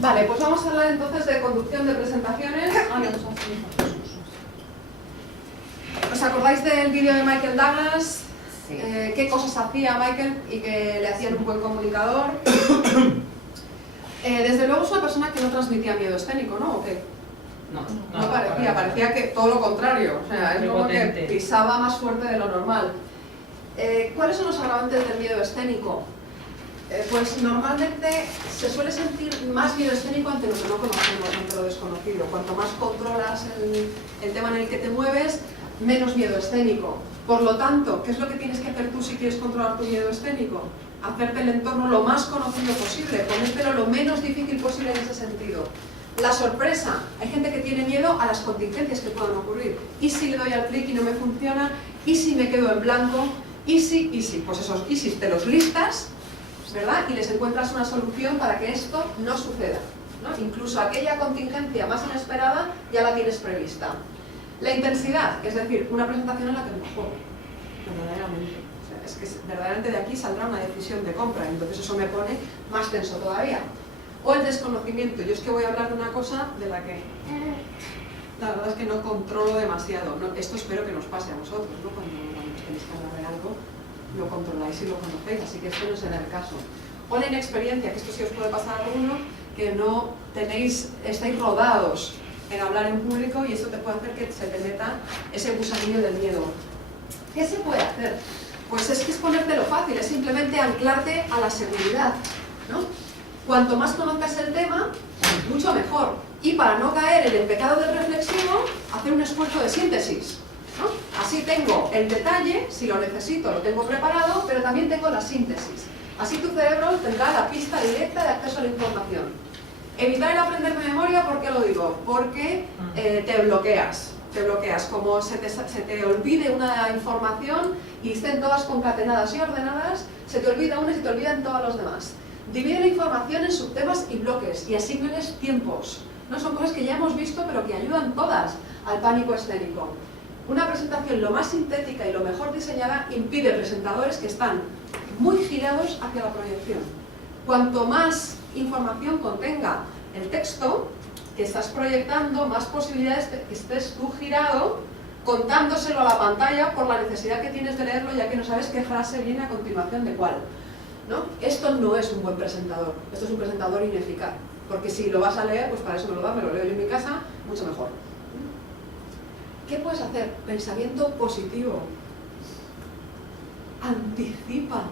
Vale, pues vamos a hablar entonces de conducción de presentaciones. ¿Os acordáis del vídeo de Michael Douglas? Sí. ¿Qué cosas hacía Michael y que le hacían un buen comunicador? Desde luego es una persona que no transmitía miedo escénico, ¿no? ¿O qué? No parecía que todo lo contrario. O sea, es como que pisaba más fuerte de lo normal. ¿Cuáles son los agravantes del miedo escénico? Pues normalmente se suele sentir más miedo escénico ante lo que no conocemos, ante lo desconocido. Cuanto más controlas el tema en el que te mueves, menos miedo escénico. Por lo tanto, ¿qué es lo que tienes que hacer tú si quieres controlar tu miedo escénico? Hacerte el entorno lo más conocido posible, ponértelo lo menos difícil posible en ese sentido. La sorpresa. Hay gente que tiene miedo a las contingencias que puedan ocurrir. ¿Y si le doy al clic y no me funciona? ¿Y si me quedo en blanco? ¿Y si? Pues esos y si te los listas, ¿verdad? Y les encuentras una solución para que esto no suceda, ¿no? Incluso aquella contingencia más inesperada ya la tienes prevista. La intensidad, es decir, una presentación en la que me juego, verdaderamente. O sea, es que verdaderamente de aquí saldrá una decisión de compra, entonces eso me pone más tenso todavía. O el desconocimiento. Yo es que voy a hablar de una cosa de la que la verdad es que no controlo demasiado. No, esto espero que nos pase a vosotros, ¿no? Cuando tenéis que hablar de algo, lo controláis y lo conocéis, así que esto no será el caso. O la inexperiencia, que esto sí os puede pasar a alguno, que no estáis rodados en hablar en público y esto te puede hacer que se te meta ese gusanillo del miedo. ¿Qué se puede hacer? Pues es que es ponértelo fácil, es simplemente anclarte a la seguridad, ¿no? Cuanto más conozcas el tema, mucho mejor. Y para no caer en el pecado del reflexivo, hacer un esfuerzo de síntesis, ¿no? Así tengo el detalle, si lo necesito lo tengo preparado, pero también tengo la síntesis. Así tu cerebro tendrá la pista directa de acceso a la información. Evitar el aprender de memoria, ¿por qué lo digo? Porque te bloqueas. Como se te olvide una información y estén todas concatenadas y ordenadas, se te olvida una y se te olvidan todos los demás. Divide la información en subtemas y bloques y asígnales tiempos. No son cosas que ya hemos visto, pero que ayudan todas al pánico escénico. Una presentación lo más sintética y lo mejor diseñada impide presentadores que están muy girados hacia la proyección. Cuanto más información contenga el texto que estás proyectando, más posibilidades de que estés tú girado contándoselo a la pantalla por la necesidad que tienes de leerlo, ya que no sabes qué frase viene a continuación de cuál, ¿no? Esto no es un buen presentador, esto es un presentador ineficaz, porque si lo vas a leer, pues para eso me lo leo yo en mi casa, mucho mejor. ¿Qué puedes hacer? Pensamiento positivo. Anticipa.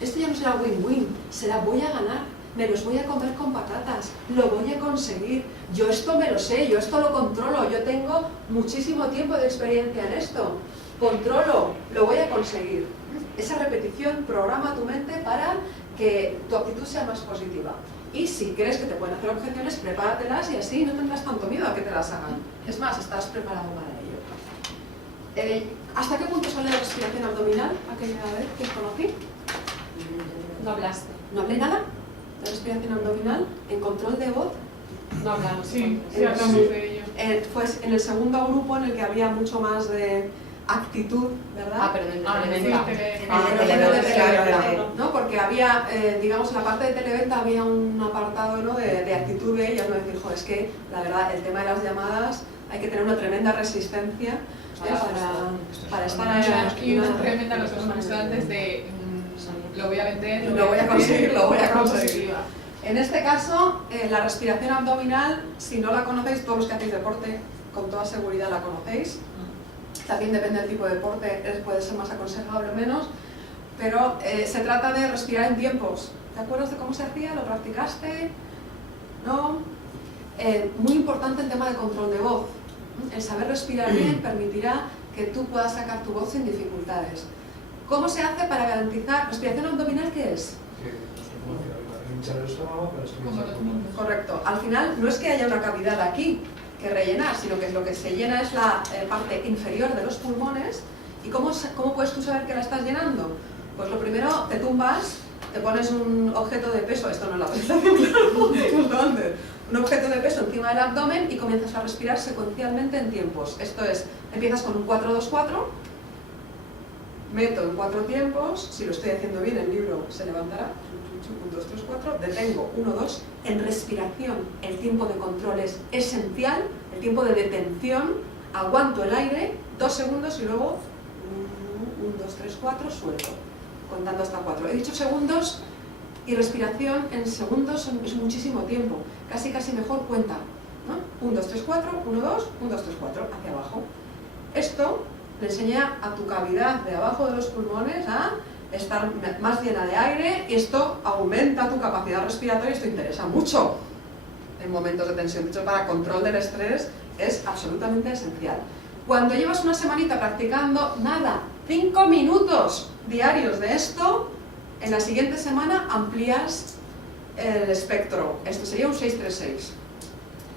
Esto ya no será win-win, será voy a ganar, me los voy a comer con patatas, lo voy a conseguir, yo esto me lo sé, yo esto lo controlo, yo tengo muchísimo tiempo de experiencia en esto, controlo, lo voy a conseguir. Esa repetición programa tu mente para que tu actitud sea más positiva. Y si crees que te pueden hacer objeciones, prepáratelas y así no tendrás tanto miedo a que te las hagan. Es más, estás preparado para ello. ¿Hasta qué punto sale la respiración abdominal? Aquella vez que os conocí. No hablaste. ¿No hablé nada de respiración abdominal? ¿En control de voz? No hablamos. Sí, hablamos de ello. Pues en el segundo grupo, en el que había mucho más de actitud, ¿verdad? Pero en el Televenta. ¿No? Porque había, digamos, en la parte de Televenta había un apartado, ¿no? de actitud de ellas, ¿no? Decir, jo, es que, la verdad, el tema de las llamadas hay que tener una tremenda resistencia para estar ahí. Y una tremenda los antes de lo voy a vender, lo voy a conseguir. En este caso, la respiración abdominal, si no la conocéis, todos los que hacéis deporte, con toda seguridad la conocéis. También depende del tipo de deporte, puede ser más aconsejable o menos, pero se trata de respirar en tiempos. ¿Te acuerdas de cómo se hacía? ¿Lo practicaste? ¿No? Muy importante el tema de control de voz. El saber respirar bien permitirá que tú puedas sacar tu voz sin dificultades. ¿Cómo se hace para garantizar respiración abdominal? ¿Qué es? Correcto. Al final no es que haya una cavidad aquí que rellenar, sino que lo que se llena es la parte inferior de los pulmones. ¿Y cómo puedes tú saber que la estás llenando? Pues lo primero, te tumbas, te pones un objeto de peso, esto no es la presentación, claro, un objeto de peso encima del abdomen y comienzas a respirar secuencialmente en tiempos. Esto es, empiezas con un 4-2-4, meto en 4 tiempos, si lo estoy haciendo bien el libro se levantará, 1, 2, 3, 4, detengo, 1, 2, en respiración el tiempo de control es esencial, el tiempo de detención, aguanto el aire, 2 segundos y luego 1, 2, 3, 4, suelto, contando hasta 4. He dicho segundos y respiración en segundos es muchísimo tiempo, casi mejor cuenta, ¿no? 1, 2, 3, 4, 1, 2, 1, 2, 3, 4, hacia abajo. Esto le enseña a tu cavidad de abajo de los pulmones a estar más llena de aire y esto aumenta tu capacidad respiratoria. Esto interesa mucho en momentos de tensión. De hecho, para control del estrés es absolutamente esencial. Cuando llevas una semanita practicando, nada, 5 minutos diarios de esto, en la siguiente semana amplías el espectro. Esto sería un 636.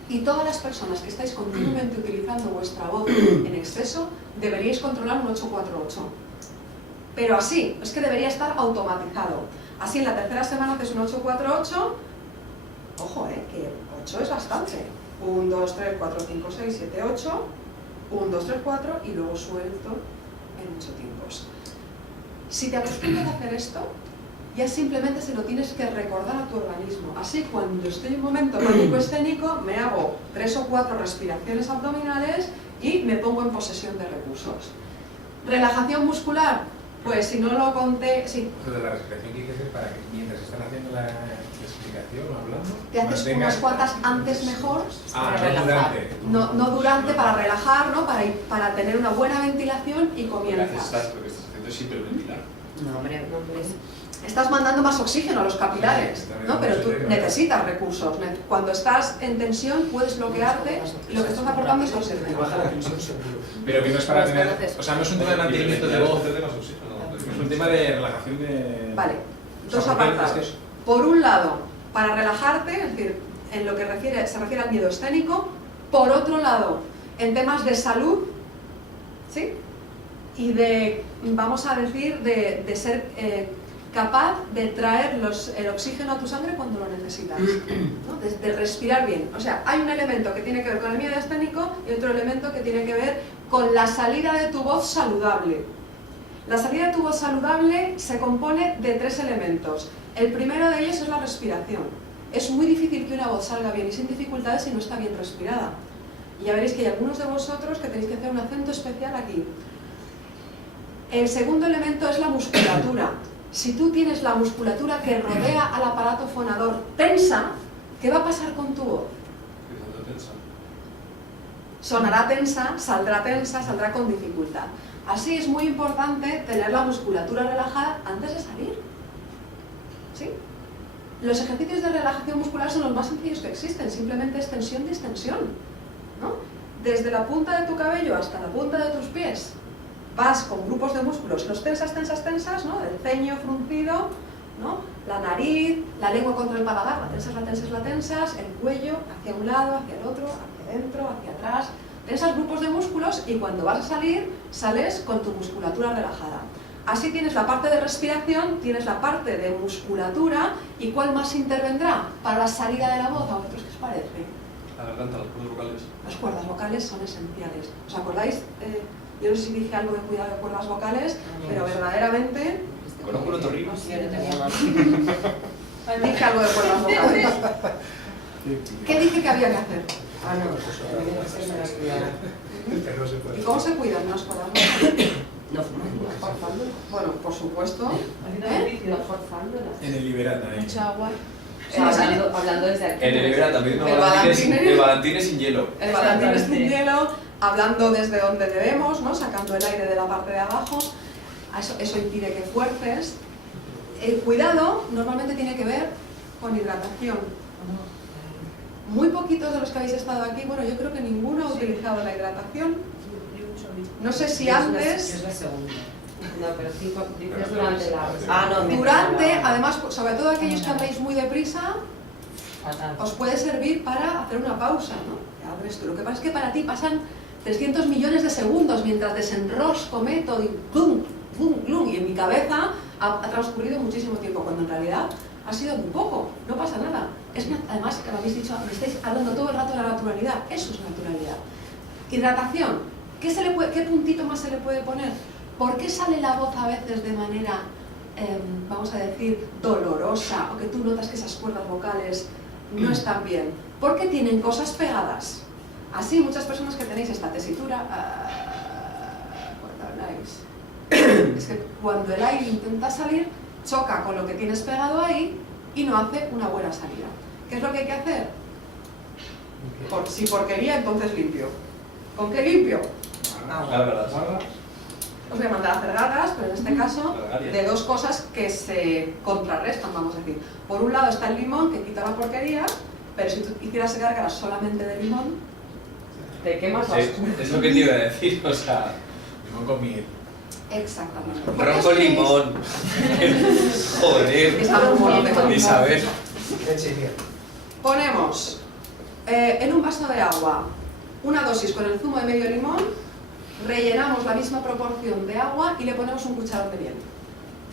Y todas las personas que estáis continuamente utilizando vuestra voz en exceso, deberíais controlar un 848. Pero así, es que debería estar automatizado. Así en la tercera semana haces un 848, ojo, que 8 es bastante. 1, 2, 3, 4, 5, 6, 7, 8, 1, 2, 3, 4 y luego suelto en 8 tiempos. Si te acostumbras a hacer esto, ya simplemente se lo tienes que recordar a tu organismo. Así, cuando estoy en un momento pánico escénico, me hago 3 o 4 respiraciones abdominales y me pongo en posesión de recursos. Relajación muscular, pues si no lo conté... Sí. Lo de la respiración que hay que hacer para que mientras están haciendo la explicación o hablando... Te haces unas cuantas antes mejor. No durante. No durante, para relajar, ¿no? Para tener una buena ventilación y comienzas. Lo que estás haciendo es hiperventilar. No, hombre. Estás mandando más oxígeno a los capilares, ¿no? Pero tú necesitas recursos. Cuando estás en tensión puedes bloquearte y lo que estás aportando es oxígeno. Pero que no es para tener... O sea, no es un tema de mantenimiento de voz, es un tema de relajación de... Vale, dos apartados. Por un lado, para relajarte, es decir, en lo que se refiere al miedo escénico. Por otro lado, en temas de salud, ¿sí? Y de, vamos a decir, de ser capaz de traer el oxígeno a tu sangre cuando lo necesitas, ¿no? De respirar bien. O sea, hay un elemento que tiene que ver con el miedo escénico y otro elemento que tiene que ver con la salida de tu voz saludable. La salida de tu voz saludable se compone de 3 elementos. El primero de ellos es la respiración. Es muy difícil que una voz salga bien y sin dificultades si no está bien respirada. Y ya veréis que hay algunos de vosotros que tenéis que hacer un acento especial aquí. El segundo elemento es la musculatura. Si tú tienes la musculatura que rodea al aparato fonador tensa, ¿qué va a pasar con tu voz? Sonará tensa, saldrá con dificultad. Así es muy importante tener la musculatura relajada antes de salir. ¿Sí? Los ejercicios de relajación muscular son los más sencillos que existen, simplemente es tensión y distensión, ¿no? Desde la punta de tu cabello hasta la punta de tus pies, vas con grupos de músculos, los tensas, ¿no? El ceño fruncido, ¿no? La nariz, la lengua contra el paladar, la tensas, el cuello hacia un lado, hacia el otro, hacia adentro, hacia atrás. Tensas grupos de músculos y cuando vas a salir, sales con tu musculatura relajada. Así tienes la parte de respiración, tienes la parte de musculatura, ¿y cuál más intervendrá para la salida de la voz? ¿A vosotros qué os parece? La garganta, las cuerdas vocales. Las cuerdas vocales son esenciales. ¿Os acordáis? Yo no sé si dije algo de cuidado de cuerdas vocales, pero verdaderamente... ¿Conozco un otorrino? Dije algo de cuerdas vocales. ¿Qué dije que había que hacer? ¿Y cómo se cuidan las cuerdas vocales? No forzando. Bueno, por supuesto. No forzando. En el Liberata, Mucha agua. Hablando desde aquí. En el Ibera también El Valentines sin hielo. El Valentines sin hielo, hablando desde donde debemos, ¿no? Sacando el aire de la parte de abajo. Eso impide que fuerces. El cuidado normalmente tiene que ver con hidratación. Muy poquitos de los que habéis estado aquí, bueno, yo creo que ninguno ha utilizado la hidratación. No sé si antes... Es la segunda. No, pero sí, dices durante la... Durante, además, sobre todo aquellos que habláis muy deprisa, Fatal. os puede servir para hacer una pausa, ¿no? Ya abres tú. Lo que pasa es que para ti pasan 300 millones de segundos mientras desenrosco, meto y ¡plum! ¡Plum! ¡Plum! Y en mi cabeza ha transcurrido muchísimo tiempo, cuando en realidad ha sido muy poco, no pasa nada. Además, que lo habéis dicho, me estáis hablando todo el rato de la naturalidad, eso es naturalidad. Hidratación, ¿qué puntito más se le puede poner? ¿Por qué sale la voz a veces de manera vamos a decir, dolorosa, o que tú notas que esas cuerdas vocales no están bien, porque tienen cosas pegadas. Así, muchas personas que tenéis esta tesitura, es que cuando el aire intenta salir, choca con lo que tienes pegado ahí y no hace una buena salida. ¿Qué es lo que hay que hacer? Si porquería, entonces limpio. ¿Con qué limpio? Os voy a mandar a hacer gargas, pero en este caso de dos cosas que se contrarrestan, vamos a decir. Por un lado está el limón, que quita la porquería, pero si tú hicieras gargas solamente de limón, ¿de qué más? Sí, es lo que te iba a decir, o sea... Limón con miel. exactamente. Ron con limón. Joder. Está muy bueno. Isabel. Ponemos en un vaso de agua una dosis con el zumo de medio limón, rellenamos la misma proporción de agua y le ponemos un cucharón de miel.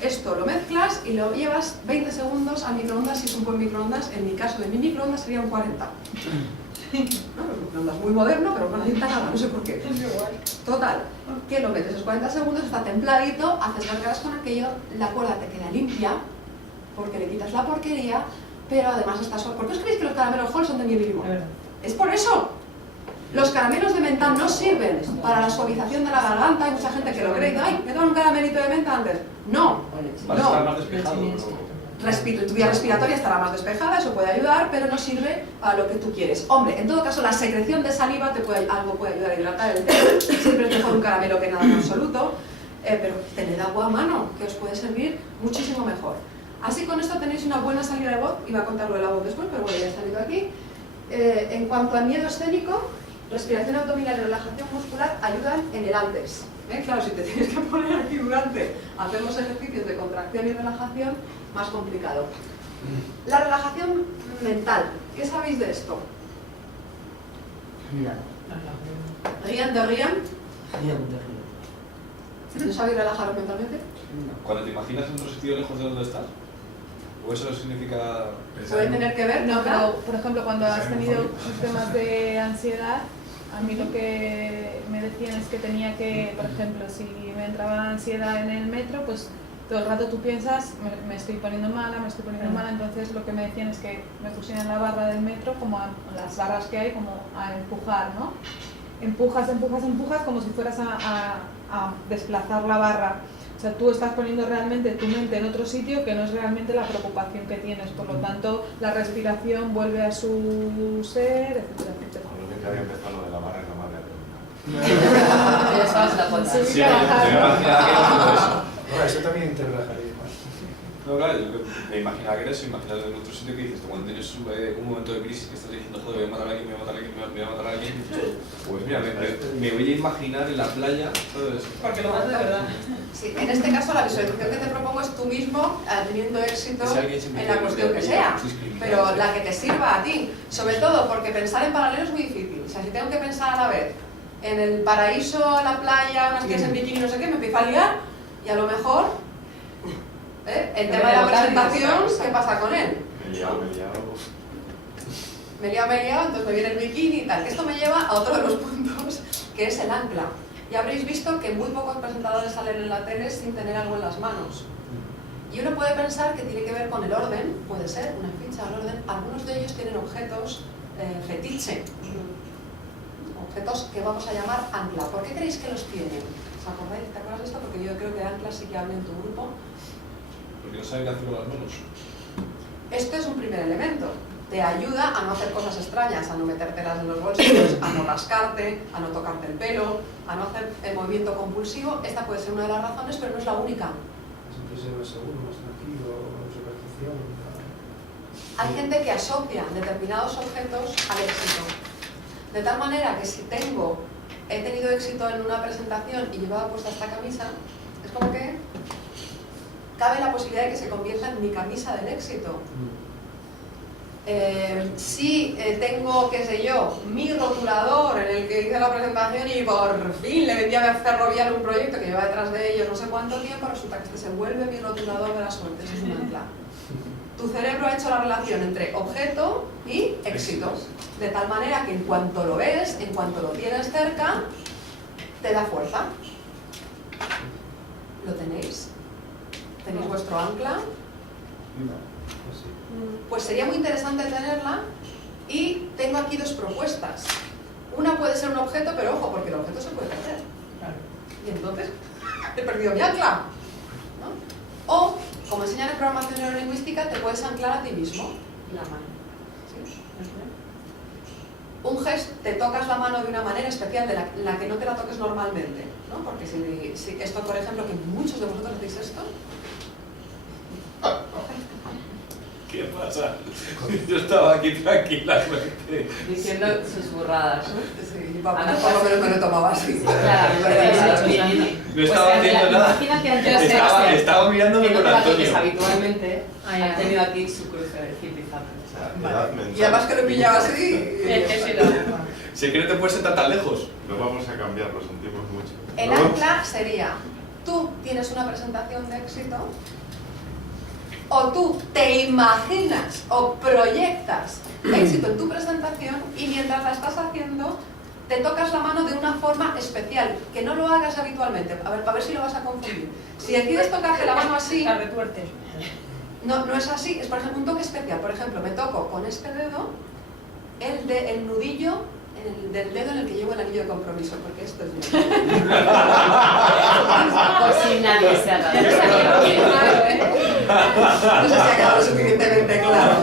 Esto lo mezclas y lo llevas 20 segundos al microondas, si es un buen microondas. En mi caso de mi microondas sería un 40. No, el microondas muy moderno, pero no necesita nada, no sé por qué. Total, que lo metes esos 40 segundos, está templadito, haces gargaras con aquello, la cuerda te queda limpia, porque le quitas la porquería, pero además está suave. ¿Por qué os creéis que los caramelos Hall son de miel y limón? Es por eso. Los caramelos de menta no sirven para la suavización de la garganta. Hay mucha gente que lo cree y dice, ¡ay, me toman un caramelito de menta antes! No, Para estar no. más despejado. Tu vía respiratoria estará más despejada, eso puede ayudar, pero no sirve para lo que tú quieres. Hombre, en todo caso, la secreción de saliva algo puede ayudar a hidratar el té. Siempre es mejor un caramelo que nada en absoluto, pero tened agua a mano, que os puede servir muchísimo mejor. Así con esto tenéis una buena salida de voz, iba a contarlo de la voz después, pero bueno, ya he salido aquí. En cuanto al miedo escénico, respiración abdominal y relajación muscular ayudan en el antes. Claro, si te tienes que poner aquí durante, hacer los ejercicios de contracción y relajación, más complicado. La relajación mental, ¿qué sabéis de esto? ¿Rían de rían? ¿No sabéis relajaros mentalmente? Cuando te imaginas en otro sitio lejos de donde estás, ¿o eso significa...? ¿Puede tener que ver? No, pero por ejemplo, cuando has tenido temas de ansiedad, a mí lo que me decían es que tenía que, por ejemplo, si me entraba ansiedad en el metro, pues todo el rato tú piensas, me estoy poniendo mala, entonces lo que me decían es que me pusiera en la barra del metro, como las barras que hay, como a empujar, ¿no? Empujas como si fueras a desplazar la barra. O sea, tú estás poniendo realmente tu mente en otro sitio que no es realmente la preocupación que tienes. Por lo tanto, la respiración vuelve a su ser, etcétera, etcétera. Lo que había empezado lo de la barra y no me había terminado. Ya sabes la cuenta. Sí, me imaginaba que era todo eso. No, eso también te relajaría. No, claro, me imaginaba que era eso, imaginar en otro sitio que dices, cuando tienes un momento de crisis que estás diciendo, joder, voy a matar a alguien, me voy a matar a alguien, pues mira, me voy a imaginar en la playa todo eso. Porque lo haces de verdad. Sí, en este caso la visualización que te propongo es tú mismo teniendo éxito en la cuestión que sea, pero la que te sirva a ti, sobre todo porque pensar en paralelo es muy difícil. O sea, si tengo que pensar a la vez en el paraíso, la playa, unas tías en bikini, no sé qué, me empiezo a liar y a lo mejor el tema de la presentación, ¿qué pasa con él? Me he liado. Me he liado, entonces me viene el bikini y tal. Esto me lleva a otro de los puntos, que es el ancla. Y habréis visto que muy pocos presentadores salen en la tele sin tener algo en las manos. Y uno puede pensar que tiene que ver con el orden, puede ser, una ficha al orden. Algunos de ellos tienen objetos fetiche, objetos que vamos a llamar ancla. ¿Por qué creéis que los tienen? ¿Os acordáis? ¿Te acuerdas de esto? Porque yo creo que ancla sí que habla en tu grupo. Porque no saben qué hacer con las manos. Esto es un primer elemento. Te ayuda a no hacer cosas extrañas, a no metértelas en los bolsillos, a no rascarte, a no tocarte el pelo, a no hacer el movimiento compulsivo. Esta puede ser una de las razones, pero no es la única. Siempre se ve seguro, más tranquilo, superstición. Hay gente que asocia determinados objetos al éxito. De tal manera que si he tenido éxito en una presentación y llevaba puesta esta camisa, es como que cabe la posibilidad de que se convierta en mi camisa del éxito. Si tengo, qué sé yo, mi rotulador en el que hice la presentación y por fin le vendí a Ferrovial un proyecto que lleva detrás de ellos no sé cuánto tiempo, resulta que este se vuelve mi rotulador de la suerte. Eso es un ancla. Tu cerebro ha hecho la relación entre objeto y éxito, de tal manera que en cuanto lo ves, en cuanto lo tienes cerca, te da fuerza. ¿Lo tenéis? ¿Tenéis vuestro ancla? No, así. Pues sería muy interesante tenerla y tengo aquí dos propuestas. Una puede ser un objeto, pero ojo, porque el objeto se puede perder. Y entonces, he perdido mi ancla, ¿no? O, como enseñan en programación neurolingüística, te puedes anclar a ti mismo. La mano. ¿Sí? Un gesto, te tocas la mano de una manera especial de la que no te la toques normalmente, ¿no? Porque si esto, por ejemplo, que muchos de vosotros hacéis esto, ¿Qué pasa? Yo estaba aquí tranquilamente. Diciendo sus burradas, ¿no? sí, por lo menos me lo tomaba así. No estaba haciendo nada. Imagina que antes Estaba mirándome que no con te la Antonio. toques habitualmente, Ah, ya. ha tenido aquí su cruce de hipizante. Edad mental. Y además que lo pillaba así. Si es que no te puedes sentar tan lejos. No vamos a cambiar, lo sentimos mucho. El ¿No? ancla sería, tú tienes una presentación de éxito, o tú te imaginas o proyectas éxito en tu presentación y mientras la estás haciendo te tocas la mano de una forma especial, que no lo hagas habitualmente, a ver, para ver si lo vas a confundir. Si decides tocarte la mano así, La retuertes. no es así, es por ejemplo un toque especial. Por ejemplo, me toco con este dedo el nudillo del dedo en el que llevo el anillo de compromiso, porque esto es mío. Por si nadie se ha dado No sé si ha quedado lo suficientemente claro.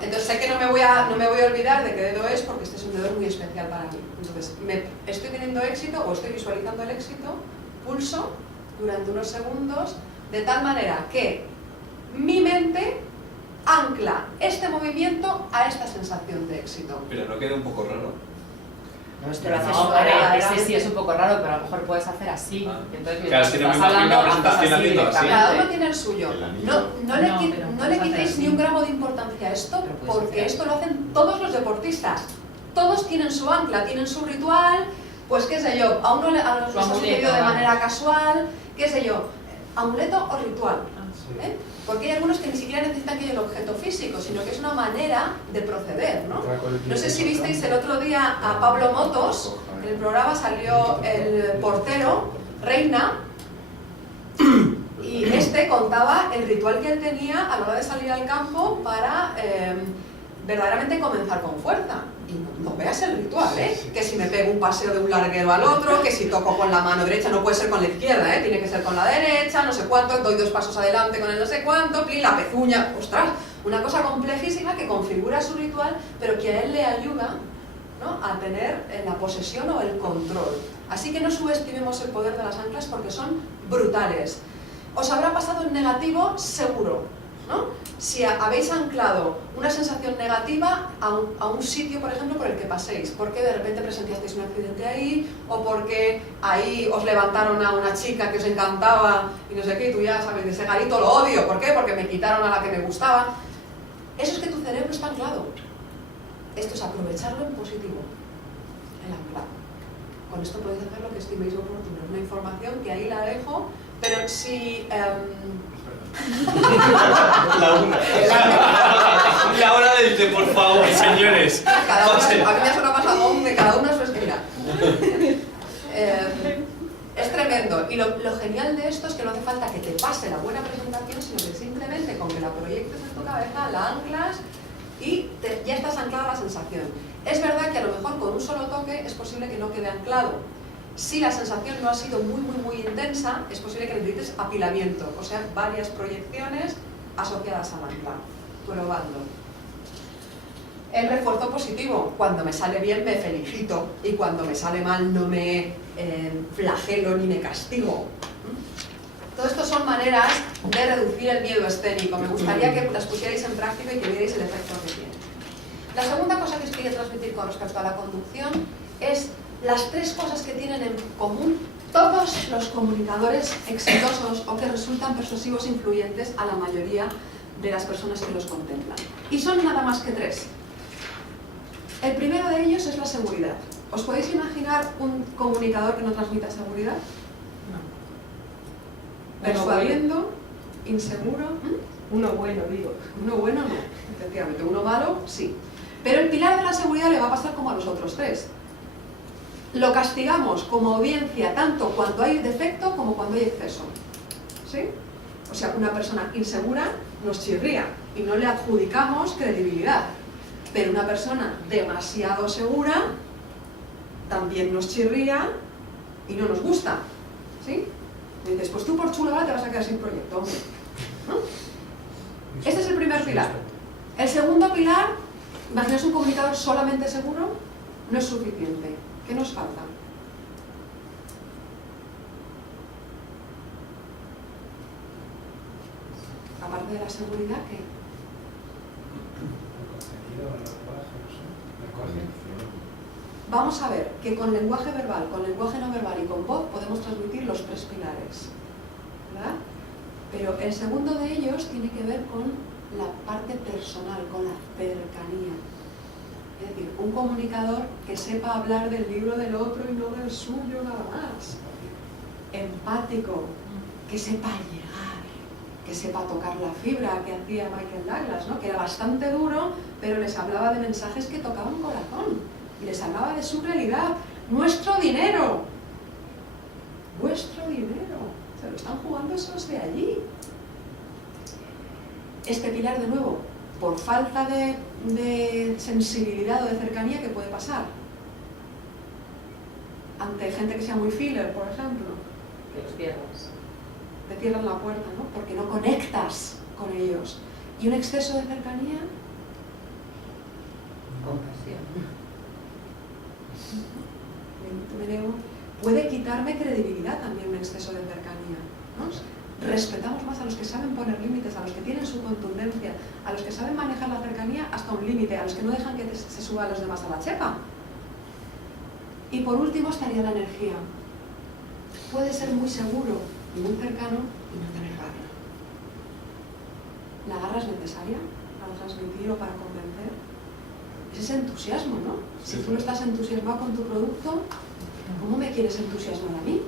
Entonces sé que no me voy a olvidar de qué dedo es, porque este es un dedo muy especial para mí. Entonces, estoy teniendo éxito o estoy visualizando el éxito, pulso durante unos segundos, de tal manera que mi mente ancla este movimiento a esta sensación de éxito. Pero no queda un poco raro. No, esto lo haces No, suave, para- ese sí es un poco raro, pero a lo mejor puedes hacer así. Ah. Entonces, Claro, es que no me estás imagino hablando, una presentación haces haciendo así. Cada uno directamente. tiene el suyo. El anillo. No pero le puedes quitéis hacer ni así. un gramo de importancia a esto, Pero puedes porque hacer esto lo hacen todos los deportistas. Todos tienen su ancla, tienen su ritual, pues qué sé yo, a uno les ha Su amuleto, sucedido de vamos. manera casual, qué sé yo, amuleto o ritual. ¿Eh? Porque hay algunos que ni siquiera necesitan que haya el objeto físico, sino que es una manera de proceder, ¿no? No sé si visteis el otro día a Pablo Motos, en el programa salió el portero, Reina, y este contaba el ritual que él tenía a la hora de salir al campo para verdaderamente comenzar con fuerza. Y no veas el ritual, ¿eh? Que si me pego un paseo de un larguero al otro, que si toco con la mano derecha, no puede ser con la izquierda, ¿eh? Tiene que ser con la derecha, no sé cuánto, doy 2 pasos adelante con el no sé cuánto, plin, la pezuña, ostras, una cosa complejísima que configura su ritual, pero que a él le ayuda, ¿no?, a tener la posesión o el control. Así que no subestimemos el poder de las anclas porque son brutales. Os habrá pasado en negativo, seguro, ¿no? Si habéis anclado una sensación negativa a un sitio, por ejemplo, por el que paséis, porque de repente presenciasteis un accidente ahí, o porque ahí os levantaron a una chica que os encantaba y no sé qué, y tú ya sabes, de ese garito lo odio, ¿por qué? Porque me quitaron a la que me gustaba. Eso es que tu cerebro está anclado. Esto es aprovecharlo en positivo, el anclado. Con esto podéis hacer lo que estiméis oportuno. Es una información que ahí la dejo, pero si... La hora del té, por favor, señores. a mí me ha sonado pasado de cada uno su esquina. Es tremendo. Y lo genial de esto es que no hace falta que te pase la buena presentación, sino que simplemente con que la proyectes en tu cabeza, la anclas y ya estás anclada a la sensación. Es verdad que a lo mejor con un solo toque es posible que no quede anclado. Si la sensación no ha sido muy intensa, es posible que necesites apilamiento, o sea, varias proyecciones asociadas al ancla, probando. El refuerzo positivo, cuando me sale bien me felicito y cuando me sale mal no me flagelo ni me castigo. Todo esto son maneras de reducir el miedo escénico. Me gustaría que las pusierais en práctica y que vierais el efecto que tiene. La segunda cosa que os quería transmitir con respecto a la conducción es las 3 cosas que tienen en común todos los comunicadores exitosos o que resultan persuasivos e influyentes a la mayoría de las personas que los contemplan. Y son nada más que 3. El primero de ellos es la seguridad. ¿Os podéis imaginar un comunicador que no transmita seguridad? No. Persuadiendo, inseguro. Uno bueno, digo. Uno bueno no, efectivamente. Uno malo, sí. Pero el pilar de la seguridad le va a pasar como a los otros 3. Lo castigamos como audiencia tanto cuando hay defecto como cuando hay exceso. ¿sí? O sea, una persona insegura nos chirría y no le adjudicamos credibilidad. Pero una persona demasiado segura también nos chirría y no nos gusta, ¿sí? Y dices, pues tú por chulo ahora te vas a quedar sin proyecto, hombre, ¿no? Este es el primer pilar. El segundo pilar, imaginaos un comunicador solamente seguro, no es suficiente. ¿Qué nos falta? Aparte de la seguridad, ¿qué? Vamos a ver que con lenguaje verbal, con lenguaje no verbal y con voz podemos transmitir los tres pilares, ¿verdad? Pero el segundo de ellos tiene que ver con la parte personal, con la cercanía. Es decir, un comunicador que sepa hablar del libro del otro y no del suyo nada más. Empático, que sepa llegar, que sepa tocar la fibra que hacía Michael Douglas, ¿no? Que era bastante duro, pero les hablaba de mensajes que tocaban corazón. Y les hablaba de su realidad. Nuestro dinero. Vuestro dinero. Se lo están jugando esos de allí. Este pilar, de nuevo, por falta de sensibilidad o de cercanía, ¿qué puede pasar? Ante gente que sea muy filler, por ejemplo. Que los pierdas. Te cierran la puerta, ¿no? Porque no conectas con ellos. Y un exceso de cercanía... Compasión. Puede quitarme credibilidad también un exceso de cercanía, ¿no? Respetamos más a los que saben poner límites, a los que tienen su contundencia, a los que saben manejar la cercanía hasta un límite, a los que no dejan que se suban los demás a la chepa. Y por último estaría la energía. Puede ser muy seguro y muy cercano y no tener garra. ¿La garra es necesaria para transmitir o para convencer? Es ese entusiasmo, ¿no? Si tú no estás entusiasmado con tu producto, ¿cómo me quieres entusiasmar a mí?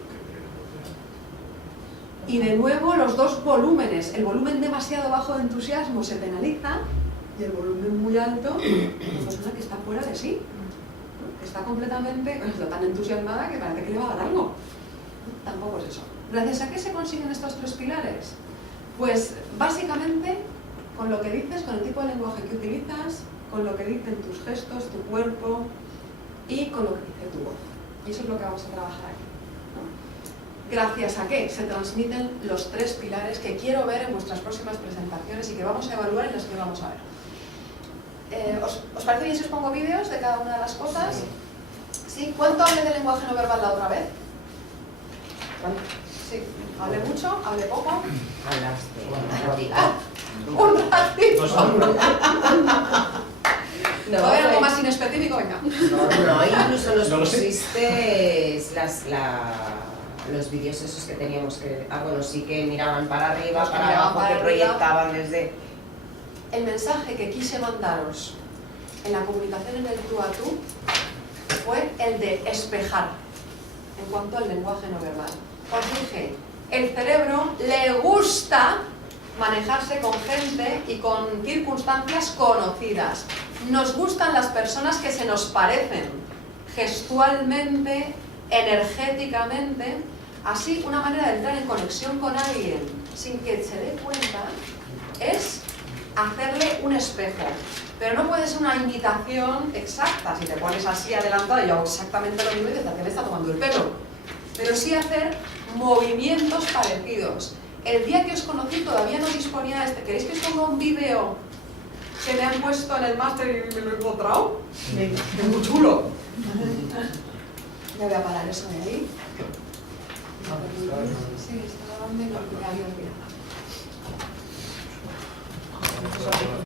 Y de nuevo los dos volúmenes. El volumen demasiado bajo de entusiasmo se penaliza y el volumen muy alto es una persona que está fuera de sí, ¿no? Que está completamente, está tan entusiasmada que parece que le va a dar algo. Tampoco es eso. ¿Gracias a qué se consiguen estos tres pilares? Pues básicamente con lo que dices, con el tipo de lenguaje que utilizas, con lo que dicen tus gestos, tu cuerpo y con lo que dice tu voz. Y eso es lo que vamos a trabajar aquí, ¿no? Gracias a qué se transmiten los tres pilares que quiero ver en vuestras próximas presentaciones y que vamos a evaluar y las que vamos a ver. ¿Os parece bien si os pongo vídeos de cada una de las cosas? ¿Sí? ¿Cuánto hablé de lenguaje no verbal la otra vez? Sí. ¿Hablé mucho? ¿Hablé poco? ¡Un ratito! No, ¿Todavía algo más inespecífico? Venga. No, incluso nos No lo sé. pusiste los vídeos esos que teníamos que... bueno, sí que miraban para arriba, Los que para miraban abajo, para que arriba. proyectaban desde... El mensaje que quise mandaros en la comunicación en el tú a tú fue el de espejar en cuanto al lenguaje no verbal. Os dije, el cerebro le gusta manejarse con gente y con circunstancias conocidas. Nos gustan las personas que se nos parecen gestualmente, energéticamente. Así, una manera de entrar en conexión con alguien sin que se dé cuenta es hacerle un espejo. Pero no puede ser una imitación exacta. Si te pones así adelantada y yo hago exactamente lo mismo y dices, ¿a qué me está tomando el pelo? Pero sí hacer movimientos parecidos. El día que os conocí todavía no disponía de este. ¿Queréis que os ponga un vídeo que me han puesto en el máster y me lo he encontrado? Es muy chulo. Ya voy a parar eso de ahí. Sí, está grabando y no, ya había olvidado.